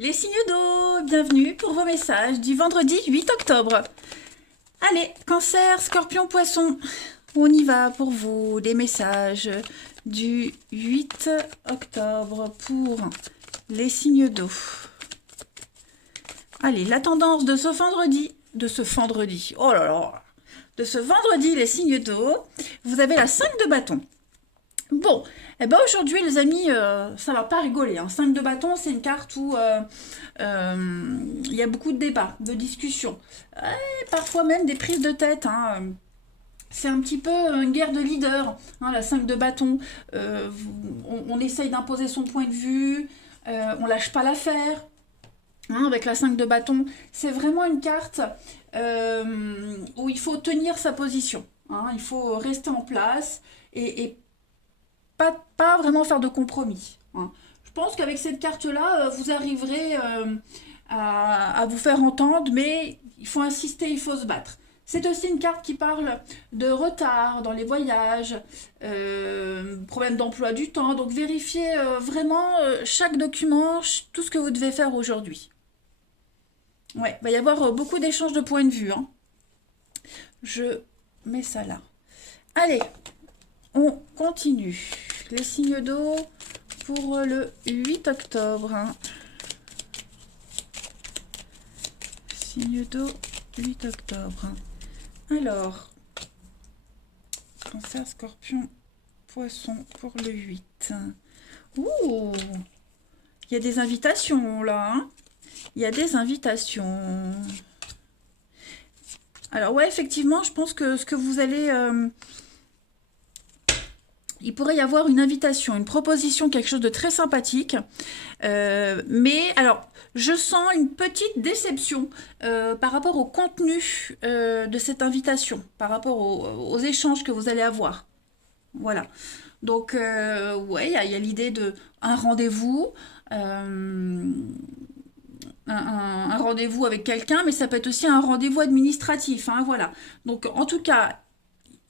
Les signes d'eau, bienvenue pour vos messages du vendredi 8 octobre. Allez, cancer, scorpion, poisson, on y va pour vous. Les messages du 8 octobre pour les signes d'eau. Allez, la tendance de ce vendredi, oh là là, de ce vendredi, les signes d'eau, vous avez la 5 de bâton. Bon, eh ben aujourd'hui les amis, ça va pas rigoler, hein. 5 de bâton, c'est une carte où il y a beaucoup de débats, de discussions, parfois même des prises de tête, hein. C'est un petit peu une guerre de leader, hein, la 5 de bâton. On essaye d'imposer son point de vue, on lâche pas l'affaire. Hein, avec la 5 de bâton, c'est vraiment une carte où il faut tenir sa position, hein. Il faut rester en place et pas vraiment faire de compromis, hein. Je pense qu'avec cette carte-là, vous arriverez à vous faire entendre, mais il faut insister, il faut se battre. C'est aussi une carte qui parle de retard dans les voyages, problème d'emploi du temps. Donc vérifiez vraiment chaque document, tout ce que vous devez faire aujourd'hui. Ouais, il va y avoir beaucoup d'échanges de points de vue, hein. Je mets ça là. Allez, on continue. Les signes d'eau pour le 8 octobre, hein. Signe d'eau 8 octobre. Alors, cancer, scorpion, poisson pour le 8. Ouh, il y a des invitations là, hein. Il y a des invitations. Alors ouais, effectivement, je pense que ce que vous allez... il pourrait y avoir une invitation, une proposition, quelque chose de très sympathique. Mais alors, je sens une petite déception par rapport au contenu de cette invitation, par rapport aux échanges que vous allez avoir. Voilà. Donc, ouais, il y a l'idée de un rendez-vous, un rendez-vous avec quelqu'un, mais ça peut être aussi un rendez-vous administratif, hein, voilà. Donc, en tout cas,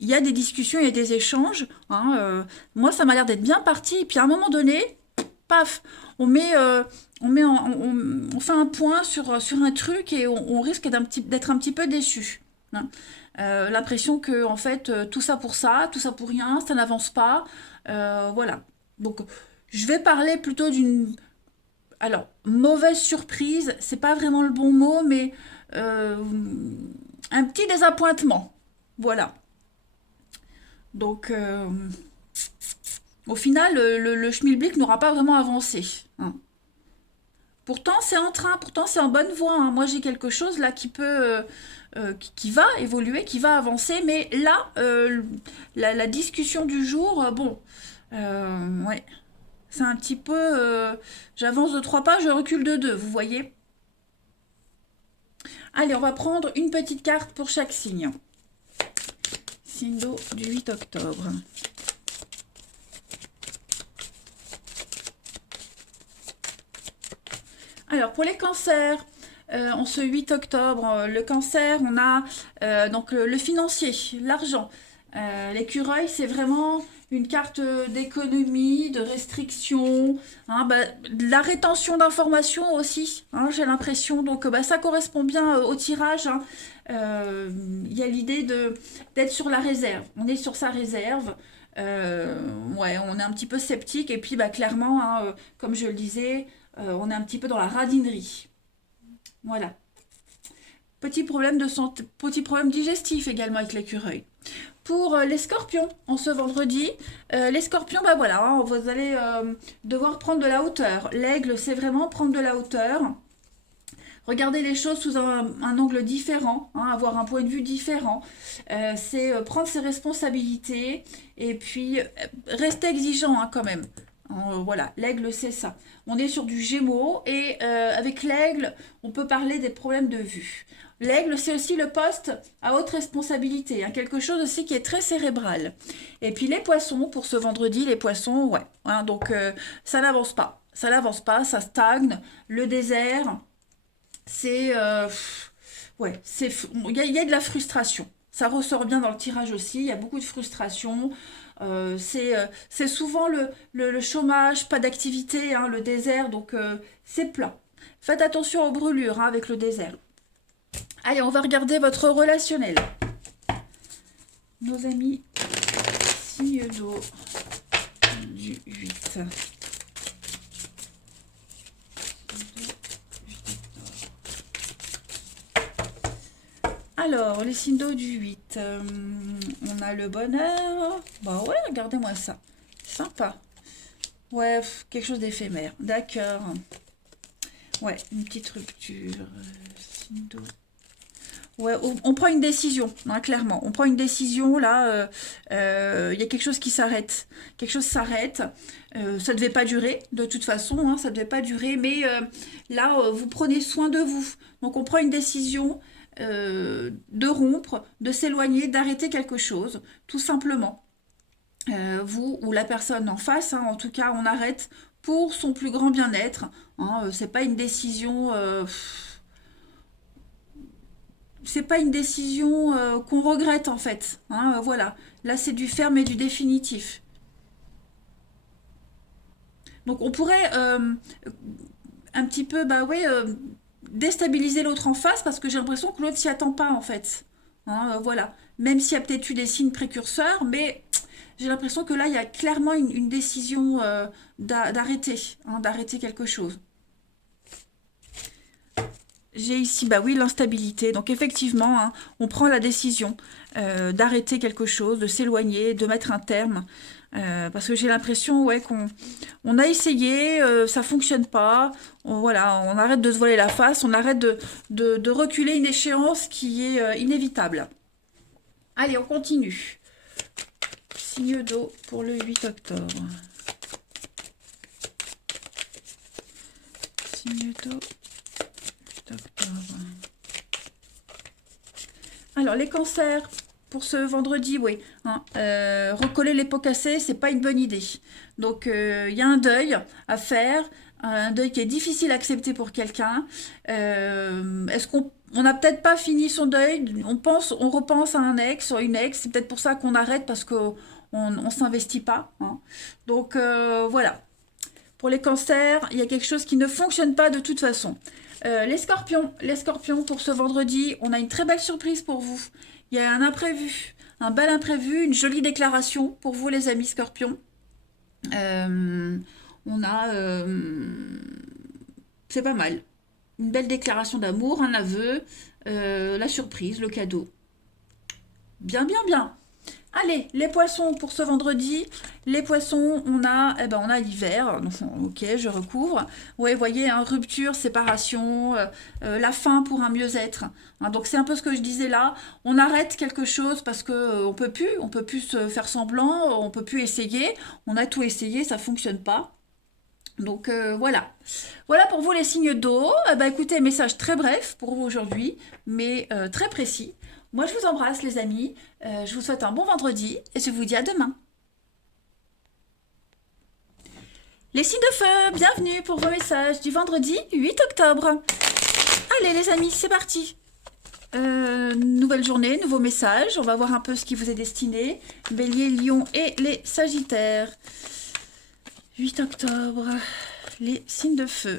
il y a des discussions, il y a des échanges, hein, moi, ça m'a l'air d'être bien parti. Et puis, à un moment donné, paf, on met, on fait un point sur un truc et on risque d'être un petit peu déçu, hein. L'impression que, en fait, tout ça pour ça, tout ça pour rien, ça n'avance pas. Voilà. Donc, je vais parler plutôt d'une alors, mauvaise surprise, c'est pas vraiment le bon mot, mais euh, un petit désappointement. Voilà. Donc, au final, le schmilblick n'aura pas vraiment avancé, hein. Pourtant, c'est en train, pourtant, c'est en bonne voie, hein. Moi, j'ai quelque chose là qui peut, qui va évoluer, qui va avancer, mais là, la discussion du jour, bon, ouais, c'est un petit peu, j'avance de 3 pas, je recule de 2, vous voyez. Allez, on va prendre une petite carte pour chaque signe. Signe d'eau du 8 octobre. Alors, pour les cancers, en ce 8 octobre, le cancer, on a donc le financier, l'argent. L'écureuil, c'est vraiment une carte d'économie, de restriction, hein, bah, de la rétention d'informations aussi, hein, j'ai l'impression. Donc, bah, ça correspond bien au tirage, hein. Il y a l'idée d'être sur la réserve. On est sur sa réserve. Euh, ouais, on est un petit peu sceptique. Et puis, bah, clairement, hein, comme je le disais, on est un petit peu dans la radinerie. Voilà. Petit problème de santé, petit problème digestif également avec l'écureuil. Pour les scorpions, en ce vendredi, les scorpions, bah voilà, hein, vous allez devoir prendre de la hauteur. L'aigle, c'est vraiment prendre de la hauteur. Regarder les choses sous un angle différent, hein, avoir un point de vue différent. C'est prendre ses responsabilités et puis rester exigeant, hein, quand même. Voilà, l'aigle, c'est ça. On est sur du gémeaux et avec l'aigle, on peut parler des problèmes de vue. L'aigle, c'est aussi le poste à haute responsabilité, hein, quelque chose aussi qui est très cérébral. Et puis les poissons, pour ce vendredi, les poissons, ouais, hein, donc ça n'avance pas. Ça n'avance pas, ça stagne. Le désert, c'est ouais, il y a de la frustration. Ça ressort bien dans le tirage aussi. Il y a beaucoup de frustration. C'est souvent le chômage, pas d'activité, hein, le désert, donc c'est plat. Faites attention aux brûlures hein, avec le désert. Allez, on va regarder votre relationnel. Nos amis, signe d'eau du 8. Alors, les signes d'eau du 8. On a le bonheur. Bah ouais, regardez-moi ça. Sympa. Ouais, quelque chose d'éphémère. D'accord. Ouais, une petite rupture. Signe d'eau. Ouais, on prend une décision, hein, clairement. On prend une décision, là, il y a quelque chose qui s'arrête. Quelque chose s'arrête. Ça ne devait pas durer, de toute façon, hein, ça ne devait pas durer, mais là, vous prenez soin de vous. Donc, on prend une décision de rompre, de s'éloigner, d'arrêter quelque chose, tout simplement. Vous ou la personne en face, hein, en tout cas, on arrête pour son plus grand bien-être. Hein, c'est pas une décision... c'est pas une décision qu'on regrette en fait. Hein, voilà. Là, c'est du ferme et du définitif. Donc, on pourrait un petit peu, bah ouais, déstabiliser l'autre en face parce que j'ai l'impression que l'autre s'y attend pas en fait. Hein, voilà. Même s'il y a peut-être eu des signes précurseurs, mais j'ai l'impression que là, il y a clairement une décision d'arrêter, hein, d'arrêter quelque chose. J'ai ici, bah oui, l'instabilité. Donc effectivement, hein, on prend la décision d'arrêter quelque chose, de s'éloigner, de mettre un terme. Parce que j'ai l'impression ouais, qu'on a essayé, ça fonctionne pas. Voilà, on arrête de se voiler la face, on arrête de reculer une échéance qui est inévitable. Allez, on continue. Signe d'eau pour le 8 octobre. Signe d'eau. Octobre. Alors, les cancers, pour ce vendredi, oui. Hein, recoller les pots cassés, c'est pas une bonne idée. Donc, il y a un deuil à faire, un deuil qui est difficile à accepter pour quelqu'un. Est-ce qu'on n'a peut-être pas fini son deuil? On repense à un ex, ou une ex. C'est peut-être pour ça qu'on arrête parce qu'on ne s'investit pas. Hein. Donc, voilà. Pour les cancers, il y a quelque chose qui ne fonctionne pas de toute façon. Les scorpions, pour ce vendredi, on a une très belle surprise pour vous. Il y a un imprévu, un bel imprévu, une jolie déclaration pour vous les amis scorpions. On a, c'est pas mal, une belle déclaration d'amour, un aveu, la surprise, le cadeau. Bien, bien, bien. Allez, les poissons pour ce vendredi. Les poissons, on a l'hiver. Ok, je recouvre. Ouais, vous voyez, hein, rupture, séparation, la fin pour un mieux-être. Hein, donc c'est un peu ce que je disais là. On arrête quelque chose parce que on peut plus se faire semblant, on peut plus essayer. On a tout essayé, ça fonctionne pas. Donc voilà. Voilà pour vous les signes d'eau. Écoutez, message très bref pour vous aujourd'hui, mais très précis. Moi, je vous embrasse, les amis. Je vous souhaite un bon vendredi et je vous dis à demain. Les signes de feu, bienvenue pour vos messages du vendredi 8 octobre. Allez, les amis, c'est parti. Nouvelle journée, nouveau message. On va voir un peu ce qui vous est destiné. Bélier, Lion et les Sagittaires. 8 octobre, les signes de feu.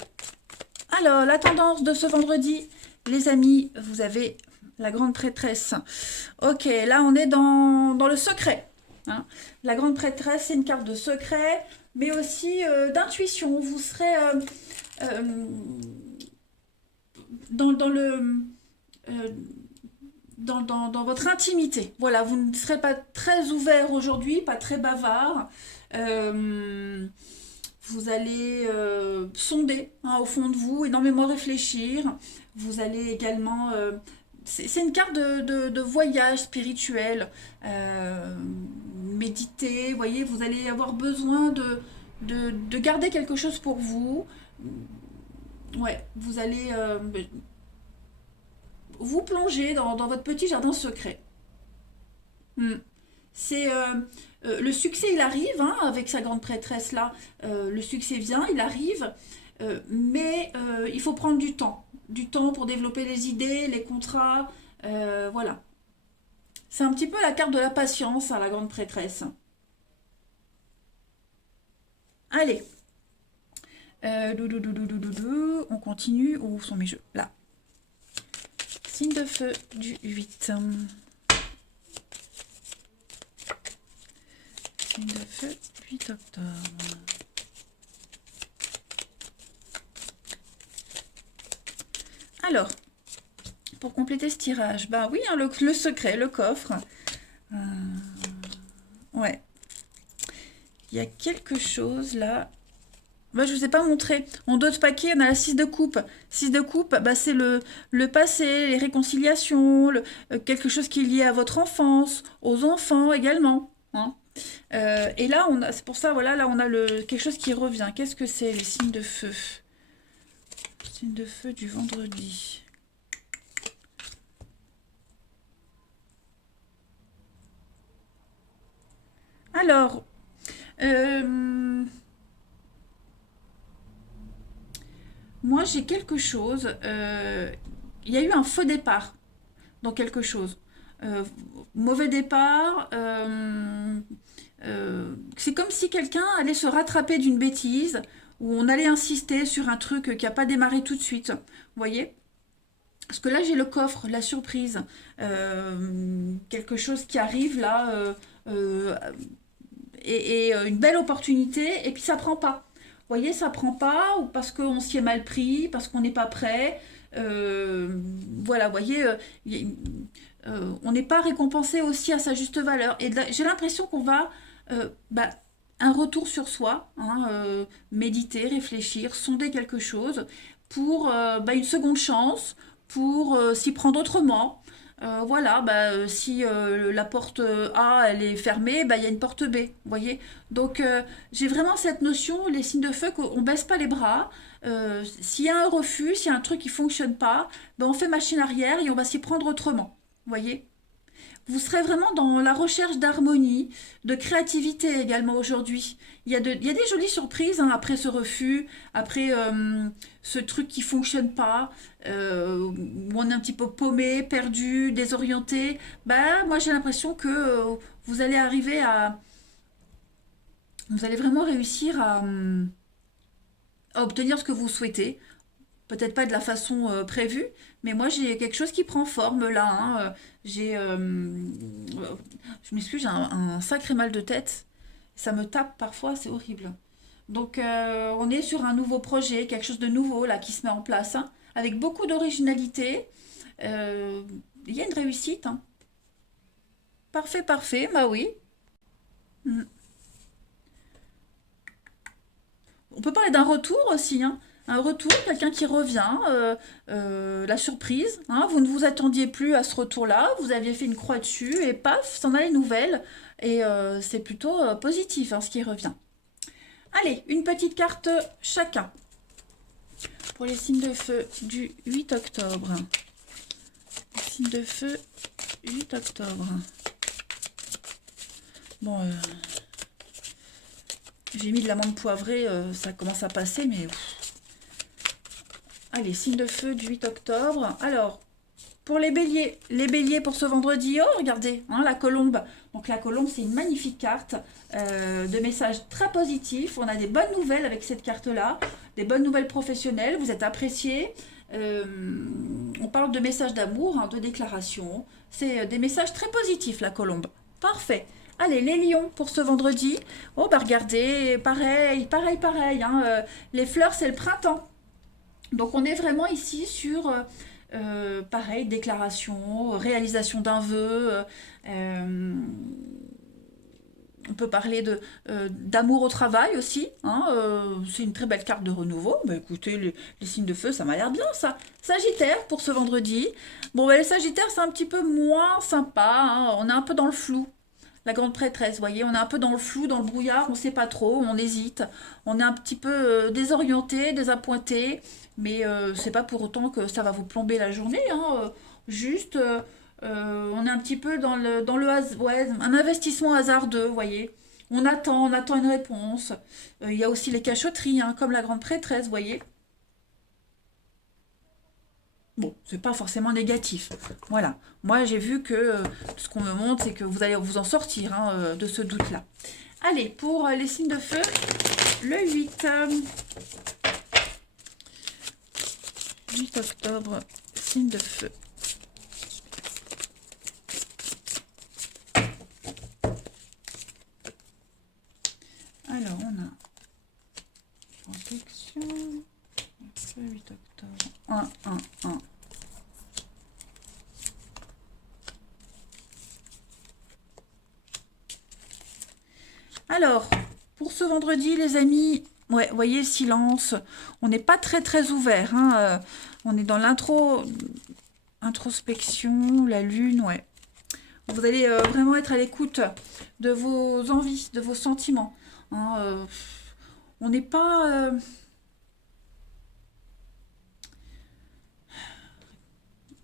Alors, la tendance de ce vendredi, les amis, vous avez la grande prêtresse. Ok, là on est dans le secret. Hein. La grande prêtresse, c'est une carte de secret, mais aussi d'intuition. Vous serez dans le... dans votre intimité. Voilà, vous ne serez pas très ouvert aujourd'hui, pas très bavard. Vous allez sonder hein, au fond de vous, énormément réfléchir. Vous allez également... c'est une carte de voyage spirituel. Méditer, vous voyez, vous allez avoir besoin de garder quelque chose pour vous. Ouais, vous allez vous plonger dans votre petit jardin secret. Hmm. C'est le succès, il arrive hein, avec sa grande prêtresse là. Le succès vient, il arrive, mais il faut prendre du temps pour développer les idées, les contrats, voilà. C'est un petit peu la carte de la patience, hein, la grande prêtresse. Allez, On continue. Où sont mes jeux? Là. Signe de feu du 8. Signe de feu, 8 octobre. Alors, pour compléter ce tirage, bah oui, hein, le secret, le coffre. Ouais. Il y a quelque chose là. Bah, je ne vous ai pas montré. En d'autres paquets, on a la 6 de coupe. 6 de coupe, bah, c'est le passé, les réconciliations, quelque chose qui est lié à votre enfance, aux enfants également. Hein. Et là, c'est pour ça, voilà, là, on a quelque chose qui revient. Qu'est-ce que c'est, les signes de feu? Signes de feu du vendredi. Alors, moi, j'ai quelque chose. Il y a eu un faux départ dans quelque chose. Mauvais départ. C'est comme si quelqu'un allait se rattraper d'une bêtise, ou on allait insister sur un truc qui n'a pas démarré tout de suite. Vous voyez? Parce que là, j'ai le coffre, la surprise. Quelque chose qui arrive là, et une belle opportunité, et puis ça prend pas. Vous voyez, ça prend pas, ou parce qu'on s'y est mal pris, parce qu'on n'est pas prêt. Voilà, vous voyez, on n'est pas récompensé aussi à sa juste valeur. Et j'ai l'impression qu'on va bah, un retour sur soi, hein, méditer, réfléchir, sonder quelque chose pour bah, une seconde chance, pour s'y prendre autrement. Voilà, bah, si la porte A elle est fermée, bah, il y a une porte B, vous voyez. Donc j'ai vraiment cette notion, les signes de feu, qu'on baisse pas les bras. S'il y a un refus, s'il y a un truc qui fonctionne pas, bah, on fait machine arrière et on va s'y prendre autrement, vous voyez. Vous serez vraiment dans la recherche d'harmonie, de créativité également aujourd'hui. Il y a des jolies surprises hein, après ce refus, après ce truc qui fonctionne pas, où on est un petit peu paumé, perdu, désorienté. Bah, moi j'ai l'impression que vous allez arriver à... Vous allez vraiment réussir à obtenir ce que vous souhaitez. Peut-être pas de la façon prévue, mais moi j'ai quelque chose qui prend forme là. Hein. Je m'excuse, j'ai un sacré mal de tête. Ça me tape parfois, c'est horrible. Donc on est sur un nouveau projet, quelque chose de nouveau là qui se met en place, hein, avec beaucoup d'originalité. Euh, Il y a une réussite. Hein. Parfait, parfait, bah oui. Mm. On peut parler d'un retour aussi, hein. Un retour, quelqu'un qui revient, la surprise, hein. Vous ne vous attendiez plus à ce retour-là, vous aviez fait une croix dessus et paf, c'en a les nouvelles. Et c'est plutôt positif hein, ce qui revient. Allez, une petite carte chacun pour les signes de feu du 8 octobre. Les signes de feu 8 octobre. Bon, j'ai mis de l'amande poivrée, ça commence à passer, mais... Allez, signe de feu du 8 octobre. Alors, pour les béliers pour ce vendredi, oh, regardez, hein, la colombe. Donc la colombe, c'est une magnifique carte de messages très positifs. On a des bonnes nouvelles avec cette carte-là, des bonnes nouvelles professionnelles, vous êtes appréciés. On parle de messages d'amour, hein, de déclaration. C'est des messages très positifs, la colombe. Parfait. Allez, les lions pour ce vendredi. Oh, bah regardez, pareil, pareil, pareil. Hein, les fleurs, c'est le printemps. Donc on est vraiment ici sur, pareil, déclaration, réalisation d'un vœu. On peut parler d'amour au travail aussi. Hein, c'est une très belle carte de renouveau. Bah, écoutez, les signes de feu, ça m'a l'air bien ça. Sagittaire pour ce vendredi. Bon, bah, les Sagittaires, c'est un petit peu moins sympa. Hein, on est un peu dans le flou. La grande prêtresse, vous voyez, on est un peu dans le flou, dans le brouillard, on ne sait pas trop, on hésite, on est un petit peu désorienté, désappointé, mais c'est pas pour autant que ça va vous plomber la journée, hein, juste, on est un petit peu ouais, un investissement hasardeux, vous voyez. On attend une réponse. Il y a aussi les cachotteries, hein, comme la grande prêtresse, vous voyez. Bon, c'est pas forcément négatif. Voilà. Moi, j'ai vu que ce qu'on me montre, c'est que vous allez vous en sortir hein, de ce doute-là. Allez, pour les signes de feu, le 8. 8 octobre, signe de feu. Alors, on a protection, 8 octobre, 1, 1, 1. Alors, pour ce vendredi, les amis, ouais, vous voyez le silence, on n'est pas très ouvert, hein, on est dans introspection, la lune, ouais. Vous allez vraiment être à l'écoute de vos envies, de vos sentiments. Hein, on n'est pas...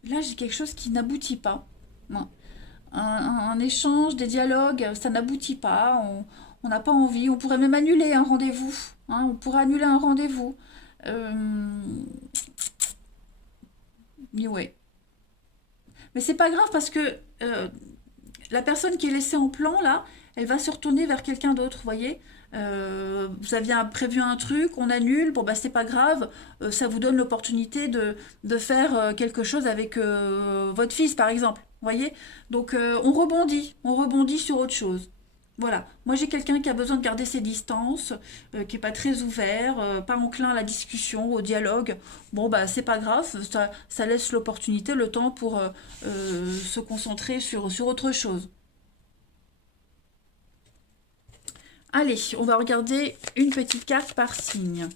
Là, j'ai quelque chose qui n'aboutit pas. Non. Un échange, des dialogues, ça n'aboutit pas. On n'a pas envie. On pourrait même annuler un rendez-vous. Hein, on pourrait annuler un rendez-vous. Mais ouais. Mais c'est pas grave parce que la personne qui est laissée en plan, là, elle va se retourner vers quelqu'un d'autre, vous voyez. Vous aviez prévu un truc, on annule, bon bah c'est pas grave, ça vous donne l'opportunité de faire quelque chose avec votre fils par exemple, vous voyez. Donc on rebondit sur autre chose. Voilà, moi j'ai quelqu'un qui a besoin de garder ses distances, qui est pas très ouvert, pas enclin à la discussion, au dialogue. Bon bah c'est pas grave, ça laisse l'opportunité, le temps pour se concentrer sur autre chose. Allez, on va regarder une petite carte par signe.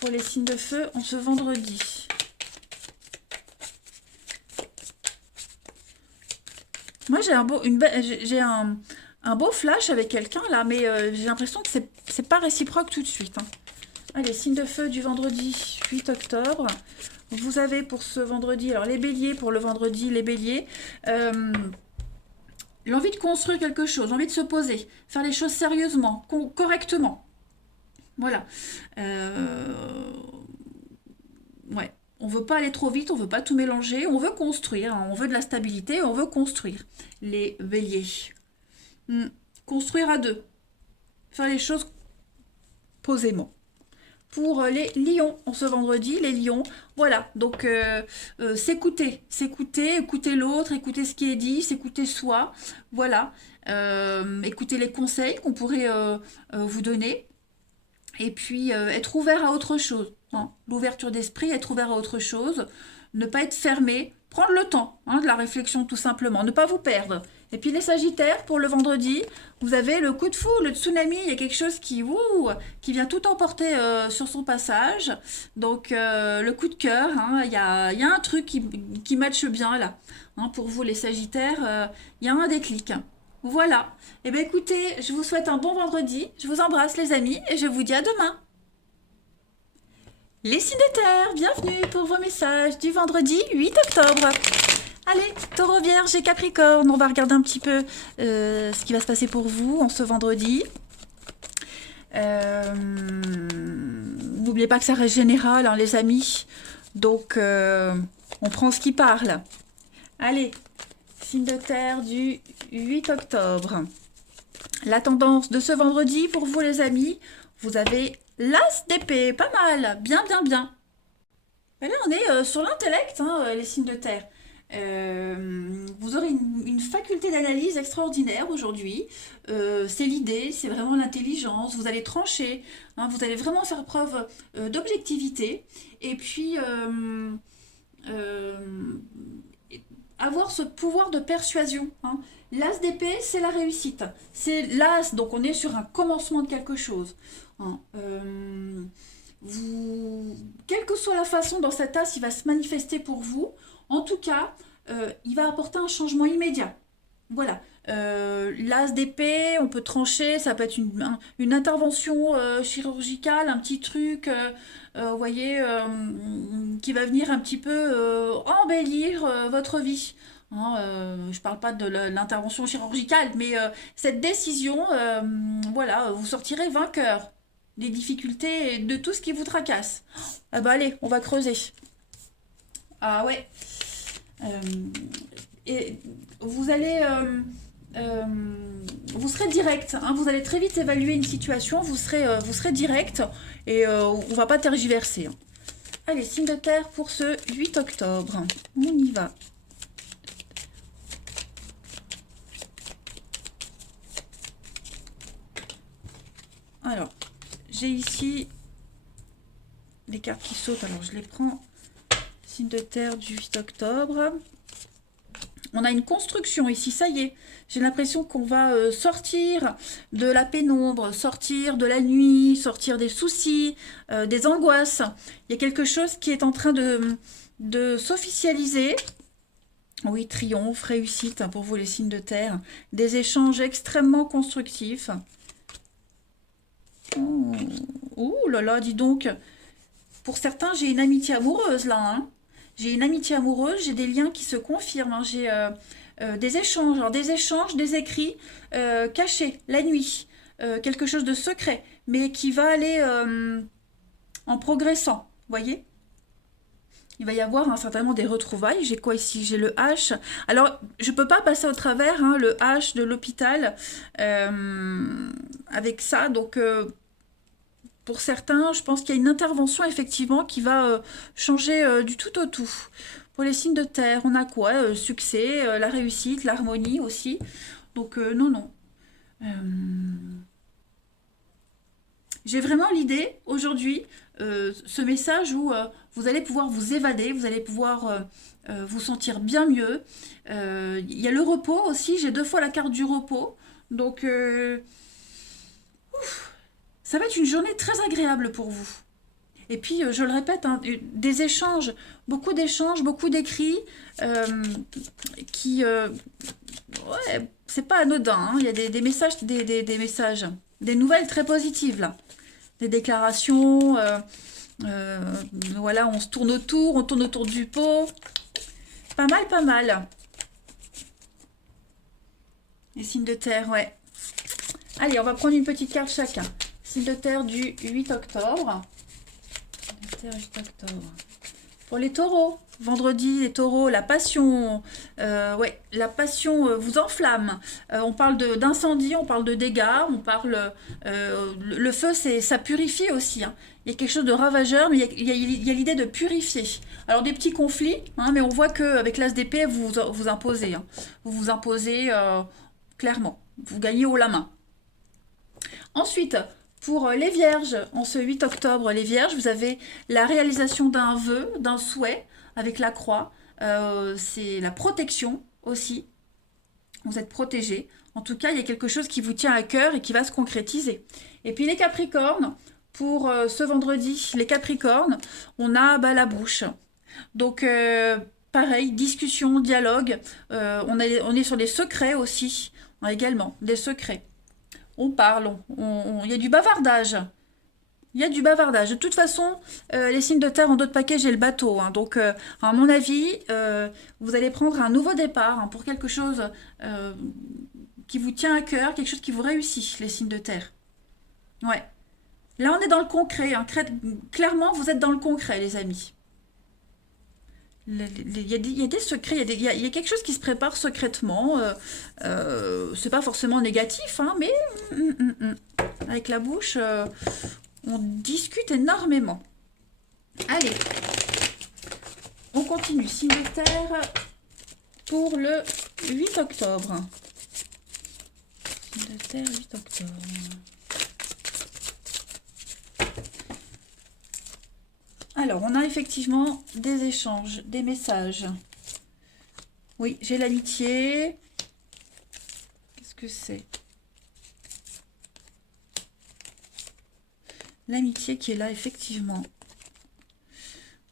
Pour les signes de feu, en ce vendredi. Moi, j'ai un beau flash avec quelqu'un, là, mais j'ai l'impression que c'est pas réciproque tout de suite. Hein. Allez, signe de feu du vendredi 8 octobre. Vous avez pour ce vendredi, alors les béliers, pour le vendredi, les béliers... l'envie de construire quelque chose, l'envie de se poser, faire les choses sérieusement, correctement. Voilà. Ouais. On veut pas aller trop vite, on veut pas tout mélanger, on veut construire, hein, on veut de la stabilité, on veut construire. Les béliers. Construire à deux. Faire les choses posément. Pour les lions, en ce vendredi, les lions, voilà, donc s'écouter, écouter l'autre, écouter ce qui est dit, s'écouter soi, voilà, écouter les conseils qu'on pourrait vous donner, et puis être ouvert à autre chose, hein. L'ouverture d'esprit, être ouvert à autre chose, ne pas être fermé, prendre le temps hein, de la réflexion tout simplement, ne pas vous perdre. Et puis les Sagittaires, pour le vendredi, vous avez le coup de fou, le tsunami, il y a quelque chose qui vient tout emporter sur son passage. Donc le coup de cœur, hein, il y a un truc qui matche bien là. Hein, pour vous les Sagittaires, il y a un déclic. Voilà. Et bien écoutez, je vous souhaite un bon vendredi, je vous embrasse les amis et je vous dis à demain. Les signes de terre, bienvenue pour vos messages du vendredi 8 octobre. Allez, Taureau, Vierge et Capricorne, on va regarder un petit peu ce qui va se passer pour vous en ce vendredi. N'oubliez pas que ça reste général, hein, les amis. Donc, on prend ce qui parle. Allez, signe de terre du 8 octobre. La tendance de ce vendredi pour vous, les amis, vous avez l'as d'épée, pas mal, bien. Et là, on est sur l'intellect, hein, les signes de terre. Vous aurez une faculté d'analyse extraordinaire aujourd'hui. C'est l'idée, c'est vraiment l'intelligence. Vous allez trancher, hein, vous allez vraiment faire preuve d'objectivité. Et puis, avoir ce pouvoir de persuasion. Hein. L'as d'épée, c'est la réussite. C'est l'as, donc on est sur un commencement de quelque chose. Hein. Quelle que soit la façon dont cet as il va se manifester pour vous, en tout cas, il va apporter un changement immédiat. Voilà. L'as d'épée, on peut trancher, ça peut être une intervention chirurgicale, un petit truc, vous voyez, qui va venir un petit peu embellir votre vie. Hein, je ne parle pas de l'intervention chirurgicale, mais cette décision, voilà, vous sortirez vainqueur des difficultés et de tout ce qui vous tracasse. Ah bah allez, on va creuser. Ah ouais. Et vous allez... vous serez direct, hein, vous allez très vite évaluer une situation, vous serez direct et on va pas tergiverser. Hein. Allez, signe de terre pour ce 8 octobre. On y va. Alors, j'ai ici les cartes qui sautent. Alors, je les prends. Signe de terre du 8 octobre. On a une construction ici, ça y est. J'ai l'impression qu'on va sortir de la pénombre, sortir de la nuit, sortir des soucis, des angoisses. Il y a quelque chose qui est en train de s'officialiser. Oui, triomphe, réussite pour vous les signes de terre. Des échanges extrêmement constructifs. Oh, ouh là là, dis donc. Pour certains, j'ai une amitié amoureuse là, hein. J'ai une amitié amoureuse, j'ai des liens qui se confirment, hein. J'ai des échanges, alors des échanges, des écrits cachés, la nuit, quelque chose de secret, mais qui va aller en progressant, voyez? Il va y avoir hein, certainement des retrouvailles. J'ai quoi ici? J'ai le H. Alors, je ne peux pas passer au travers hein, le H de l'hôpital avec ça. Donc, pour certains, je pense qu'il y a une intervention effectivement qui va changer du tout au tout. Pour les signes de terre, on a quoi? Succès, la réussite, l'harmonie aussi. Donc non, non. Euh, J'ai vraiment l'idée aujourd'hui, ce message où vous allez pouvoir vous évader, vous allez pouvoir vous sentir bien mieux. Il y a le repos aussi, j'ai 2 fois la carte du repos. Donc ça va être une journée très agréable pour vous. Et puis, je le répète, hein, des échanges, beaucoup d'écrits euh, qui... ouais, c'est pas anodin, hein. Il y a des messages, des messages, des nouvelles très positives, là. Des déclarations, euh, voilà, on tourne autour du pot. Pas mal, pas mal. Les signes de terre, ouais. Allez, on va prendre une petite carte chacun. Signe de terre du 8 octobre. Signe de terre 8 octobre. Pour les taureaux, vendredi, les taureaux, la passion, ouais, la passion vous enflamme. On parle d'incendie, on parle de dégâts, on parle. Le feu, ça purifie aussi, hein. Il y a quelque chose de ravageur, mais il y a l'idée de purifier. Alors des petits conflits, hein, mais on voit qu'avec l'as d'épée, vous imposez, hein. Vous vous imposez clairement. Vous gagnez haut la main. Ensuite, pour les vierges, en ce 8 octobre, les vierges, vous avez la réalisation d'un vœu, d'un souhait avec la croix. C'est la protection aussi. Vous êtes protégé. En tout cas, il y a quelque chose qui vous tient à cœur et qui va se concrétiser. Et puis les capricornes, pour ce vendredi, les capricornes, on a bah, la bouche. Donc, pareil, discussion, dialogue. On est sur des secrets aussi, hein, également, des secrets. On parle, il y a du bavardage. Il y a du bavardage. De toute façon, les signes de terre en dos de paquet, j'ai le bateau, hein. Donc, à mon avis, vous allez prendre un nouveau départ hein, pour quelque chose qui vous tient à cœur, quelque chose qui vous réussit, les signes de terre. Ouais. Là, on est dans le concret, hein. Clairement, vous êtes dans le concret, les amis. Il y a des secrets, il y a quelque chose qui se prépare secrètement. C'est pas forcément négatif, hein, mais avec la bouche, on discute énormément. Allez, on continue. Signe de terre pour le 8 octobre. Signe de terre, 8 octobre. Alors, on a effectivement des échanges, des messages. Oui, j'ai l'amitié. Qu'est-ce que c'est? L'amitié qui est là, effectivement.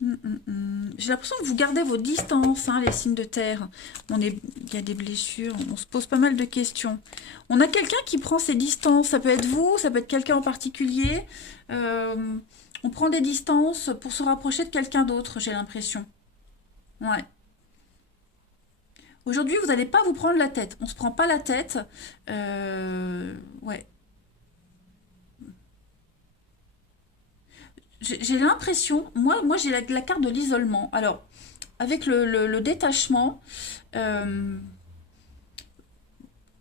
J'ai l'impression que vous gardez vos distances, hein, les signes de terre. Il y a des blessures, on se pose pas mal de questions. On a quelqu'un qui prend ses distances. Ça peut être vous, ça peut être quelqu'un en particulier. On prend des distances pour se rapprocher de quelqu'un d'autre, j'ai l'impression. Ouais. Aujourd'hui, vous n'allez pas vous prendre la tête. On se prend pas la tête. Ouais. J'ai l'impression, moi j'ai la carte de l'isolement. Alors, avec le détachement, euh,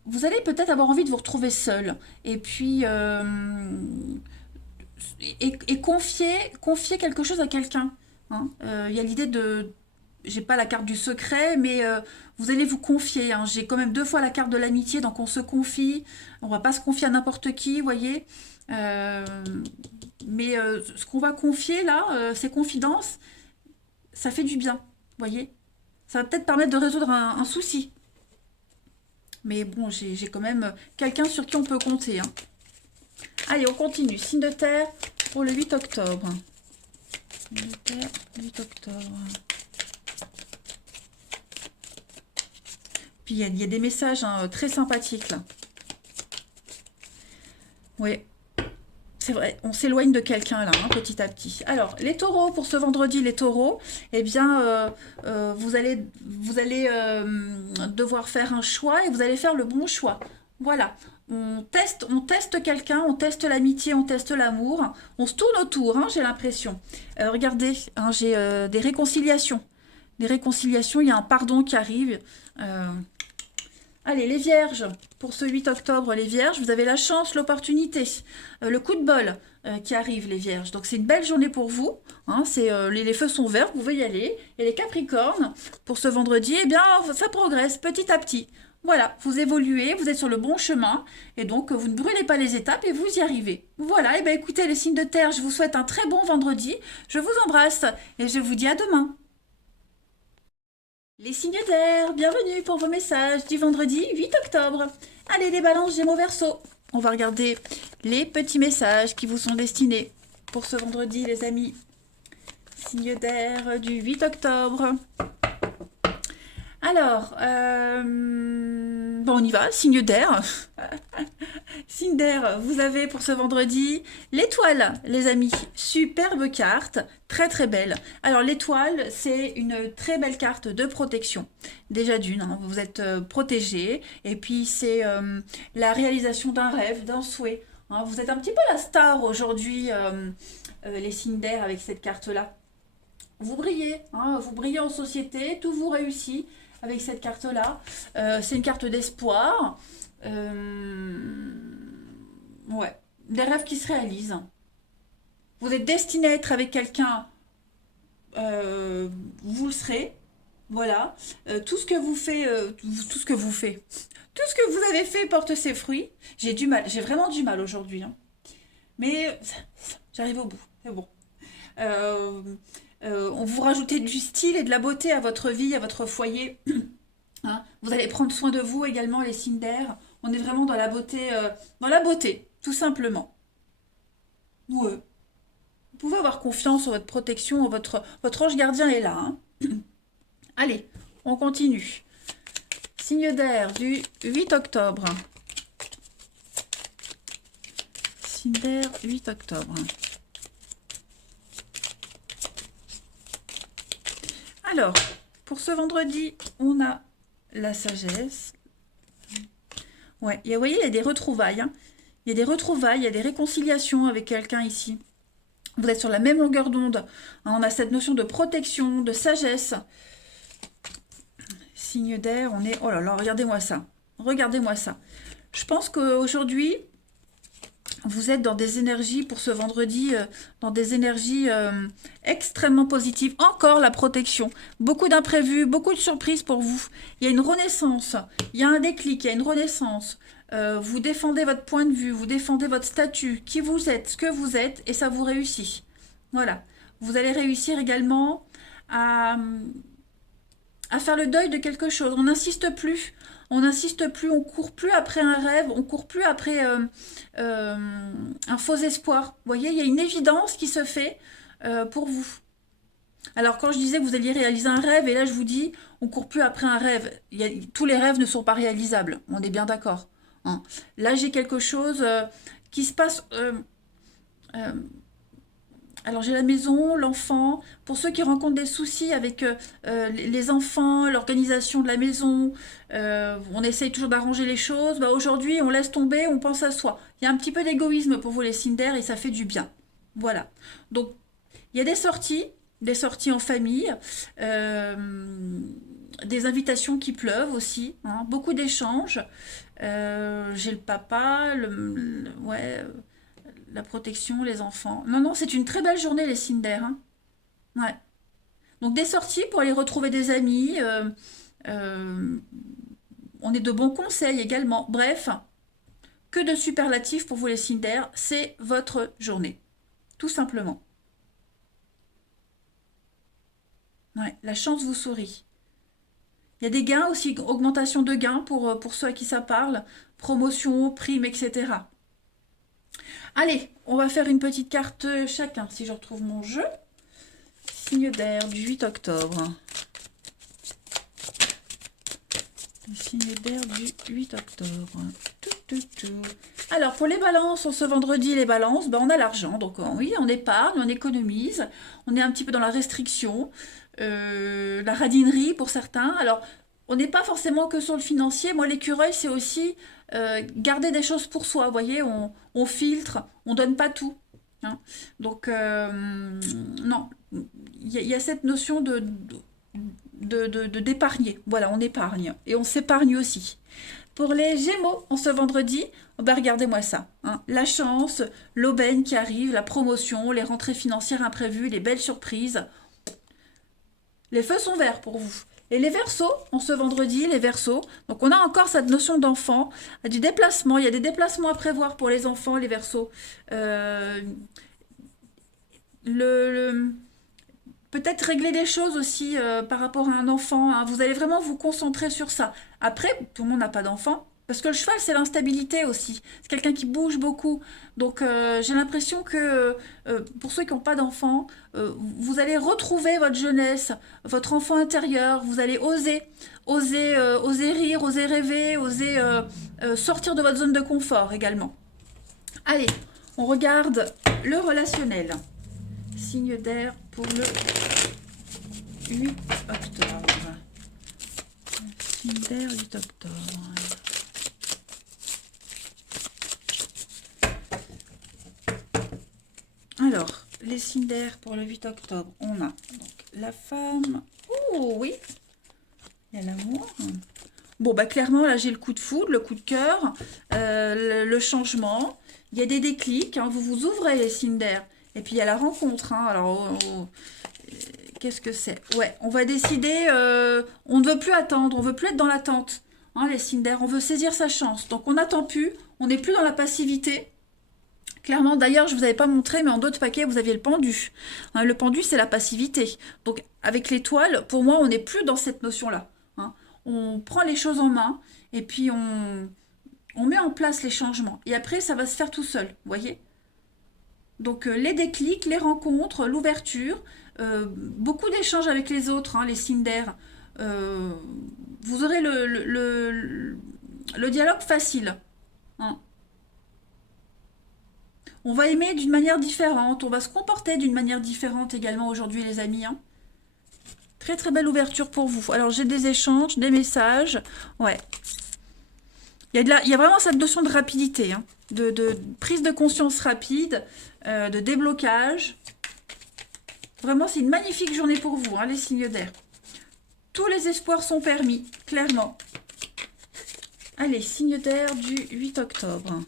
vous allez peut-être avoir envie de vous retrouver seul. Et puis, et confier quelque chose à quelqu'un. hein. Il y a l'idée de... J'ai pas la carte du secret, mais vous allez vous confier, hein. J'ai quand même 2 fois la carte de l'amitié, donc on se confie. On va pas se confier à n'importe qui, vous voyez. Euh, mais ce qu'on va confier là, ces confidences, ça fait du bien, vous voyez. Ça va peut-être permettre de résoudre un souci. Mais bon, j'ai quand même quelqu'un sur qui on peut compter, hein. Allez, on continue. Signe de terre pour le 8 octobre. Signe de terre, 8 octobre. Puis il y a des messages, hein, très sympathiques là. Oui, c'est vrai, on s'éloigne de quelqu'un là, hein, petit à petit. Alors, les taureaux, pour ce vendredi, les taureaux, eh bien, vous allez devoir faire un choix et vous allez faire le bon choix. Voilà. On teste quelqu'un, on teste l'amitié, on teste l'amour. On se tourne autour, hein, j'ai l'impression. Regardez, hein, j'ai des réconciliations. Des réconciliations, il y a un pardon qui arrive. Euh, Allez, les vierges, pour ce 8 octobre, les vierges, vous avez la chance, l'opportunité, le coup de bol qui arrive, les vierges. Donc c'est une belle journée pour vous, hein, les feux sont verts, vous pouvez y aller. Et les capricornes, pour ce vendredi, eh bien, ça progresse petit à petit. Voilà, vous évoluez, vous êtes sur le bon chemin, et donc vous ne brûlez pas les étapes et vous y arrivez. Voilà, et bien écoutez les signes de terre, je vous souhaite un très bon vendredi, je vous embrasse, et je vous dis à demain. Les signes d'air, bienvenue pour vos messages du vendredi 8 octobre. Allez les balances Gémeaux Verseau. On va regarder les petits messages qui vous sont destinés pour ce vendredi les amis. Signe d'air du 8 octobre. Alors, bon on y va, signe d'air. Signe d'air, vous avez pour ce vendredi l'étoile, les amis. Superbe carte, très très belle. Alors l'étoile, c'est une très belle carte de protection. Déjà d'une, hein, vous êtes protégé. Et puis c'est la réalisation d'un rêve, d'un souhait, hein. Vous êtes un petit peu la star aujourd'hui, les signes d'air avec cette carte-là. Vous brillez, hein, vous brillez en société, tout vous réussit avec cette carte-là. C'est une carte d'espoir. Ouais, des rêves qui se réalisent. Vous êtes destiné à être avec quelqu'un, vous le serez. Voilà. Tout ce que vous faites, tout ce que vous faites, tout ce que vous avez fait porte ses fruits. J'ai du mal, j'ai vraiment du mal aujourd'hui, hein. Mais j'arrive au bout, c'est bon. Euh, on vous rajoutez du style et de la beauté à votre vie, à votre foyer. Hein. Vous allez prendre soin de vous également, les signes d'air. On est vraiment dans la beauté, tout simplement. Ouais. Vous pouvez avoir confiance en votre protection, votre ange gardien est là, hein. Allez, on continue. Signe d'air du 8 octobre. Signe d'air 8 octobre. Alors, pour ce vendredi, on a la sagesse. Ouais, et vous voyez, il y a des retrouvailles, hein. Il y a des retrouvailles, il y a des réconciliations avec quelqu'un ici. Vous êtes sur la même longueur d'onde, hein. On a cette notion de protection, de sagesse. Signe d'air, on est... Oh là là, regardez-moi ça. Regardez-moi ça. Je pense qu'aujourd'hui, vous êtes dans des énergies, pour ce vendredi, dans des énergies extrêmement positives. Encore la protection. Beaucoup d'imprévus, beaucoup de surprises pour vous. Il y a une renaissance, il y a un déclic, il y a une renaissance. Vous défendez votre point de vue, vous défendez votre statut, qui vous êtes, ce que vous êtes, et ça vous réussit. Voilà. Vous allez réussir également à faire le deuil de quelque chose. On n'insiste plus. On n'insiste plus, on court plus après un rêve, on court plus après euh, un faux espoir. Vous voyez, il y a une évidence qui se fait pour vous. Alors quand je disais que vous alliez réaliser un rêve, et là je vous dis, on court plus après un rêve. Tous les rêves ne sont pas réalisables, on est bien d'accord, hein. Là j'ai quelque chose qui se passe. Euh, alors j'ai la maison, l'enfant. Pour ceux qui rencontrent des soucis avec les enfants, l'organisation de la maison, on essaye toujours d'arranger les choses. Bah, aujourd'hui, on laisse tomber, on pense à soi. Il y a un petit peu d'égoïsme pour vous les signes d'air et ça fait du bien. Voilà. Donc il y a des sorties en famille, euh, des invitations qui pleuvent aussi, hein, beaucoup d'échanges. J'ai le papa, ouais, la protection, les enfants. Non, non, c'est une très belle journée, les signes d'air, hein. Ouais. Donc des sorties pour aller retrouver des amis. On est de bons conseils également. Bref, que de superlatifs pour vous les signes d'air. C'est votre journée. Tout simplement. Ouais, la chance vous sourit. Il y a des gains aussi, augmentation de gains pour ceux à qui ça parle. Promotion, prime, etc. Allez, on va faire une petite carte chacun, si je retrouve mon jeu. Signe d'air du 8 octobre. Le signe d'air du 8 octobre. Alors, pour les balances, ce vendredi, les balances, ben, on a l'argent. Donc, oui, on épargne, on économise. On est un petit peu dans la restriction, la radinerie pour certains. Alors, on n'est pas forcément que sur le financier. Moi, l'écureuil, c'est aussi garder des choses pour soi. Vous voyez, on filtre, on donne pas tout. Hein. Donc, non, il y a cette notion d'épargner. Voilà, on épargne. Et on s'épargne aussi. Pour les Gémeaux, en ce vendredi, bah regardez-moi ça. Hein. La chance, l'aubaine qui arrive, la promotion, les rentrées financières imprévues, les belles surprises. Les feux sont verts pour vous. Et les Verseaux, en ce vendredi, les Verseaux, donc on a encore cette notion d'enfant, du déplacement, il y a des déplacements à prévoir pour les enfants, les Verseaux. Peut-être régler des choses aussi par rapport à un enfant, hein. Vous allez vraiment vous concentrer sur ça. Après, tout le monde n'a pas d'enfant, parce que le cheval, c'est l'instabilité aussi. C'est quelqu'un qui bouge beaucoup. Donc, j'ai l'impression que pour ceux qui n'ont pas d'enfant, vous allez retrouver votre jeunesse, votre enfant intérieur. Vous allez oser rire, oser rêver, oser sortir de votre zone de confort également. Allez, on regarde le relationnel. Signe d'air pour le 8 octobre. Signe d'air 8 octobre. Alors, les signes d'air pour le 8 octobre, on a donc la femme. Oh oui, il y a l'amour. Bon, bah clairement, là, j'ai le coup de foudre, le coup de cœur, le changement. Il y a des déclics, hein, vous vous ouvrez les signes d'air. Et puis, il y a la rencontre. Hein, alors, qu'est-ce que c'est? Ouais, on va décider, on ne veut plus attendre, on ne veut plus être dans l'attente. Hein, les signes d'air, on veut saisir sa chance. Donc, on n'attend plus, on n'est plus dans la passivité. Clairement, d'ailleurs, je ne vous avais pas montré, mais en d'autres paquets, vous aviez le pendu. Hein, le pendu, c'est la passivité. Donc, avec l'étoile, pour moi, on n'est plus dans cette notion-là. Hein. On prend les choses en main et puis on met en place les changements. Et après, ça va se faire tout seul, vous voyez? Donc, les déclics, les rencontres, l'ouverture, beaucoup d'échanges avec les autres, hein, les signes d'air. Vous aurez le dialogue facile. Hein. On va aimer d'une manière différente, on va se comporter d'une manière différente également aujourd'hui les amis. Hein. Très très belle ouverture pour vous. Alors j'ai des échanges, des messages, ouais. Il y a vraiment cette notion de rapidité, hein, de prise de conscience rapide, de déblocage. Vraiment c'est une magnifique journée pour vous, hein, les signes d'air. Tous les espoirs sont permis, clairement. Allez, signe d'air du 8 octobre.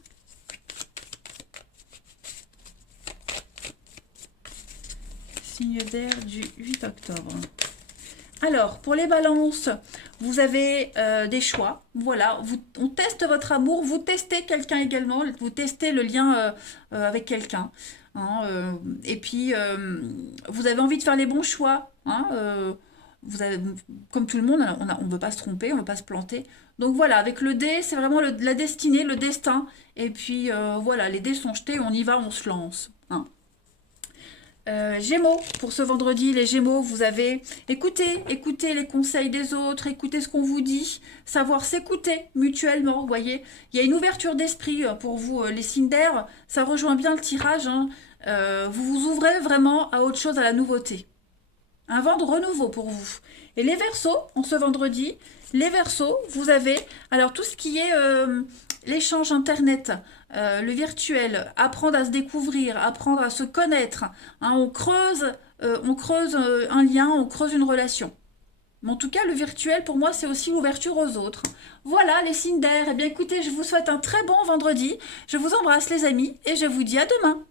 Signe d'air du 8 octobre. Alors, pour les balances, vous avez des choix. Voilà, on teste votre amour, vous testez quelqu'un également, vous testez le lien avec quelqu'un. Hein, et puis, vous avez envie de faire les bons choix. Hein, vous avez, comme tout le monde, on ne veut pas se tromper, on ne veut pas se planter. Donc voilà, avec le dé, c'est vraiment la destinée, le destin. Et puis, voilà, les dés sont jetés, on y va, on se lance. Hein. Gémeaux, pour ce vendredi, les Gémeaux, vous avez écoutez les conseils des autres, écoutez ce qu'on vous dit, savoir s'écouter mutuellement, vous voyez. Il y a une ouverture d'esprit pour vous, les signes d'air, ça rejoint bien le tirage, hein. Vous vous ouvrez vraiment à autre chose, à la nouveauté. Un vent de renouveau pour vous. Et les Verseaux, en ce vendredi, les Verseaux, vous avez alors tout ce qui est l'échange internet, le virtuel, apprendre à se découvrir, apprendre à se connaître. Hein, on creuse un lien, on creuse une relation. Mais en tout cas, le virtuel, pour moi, c'est aussi l'ouverture aux autres. Voilà, les signes d'air. Eh bien, écoutez, je vous souhaite un très bon vendredi. Je vous embrasse, les amis, et je vous dis à demain.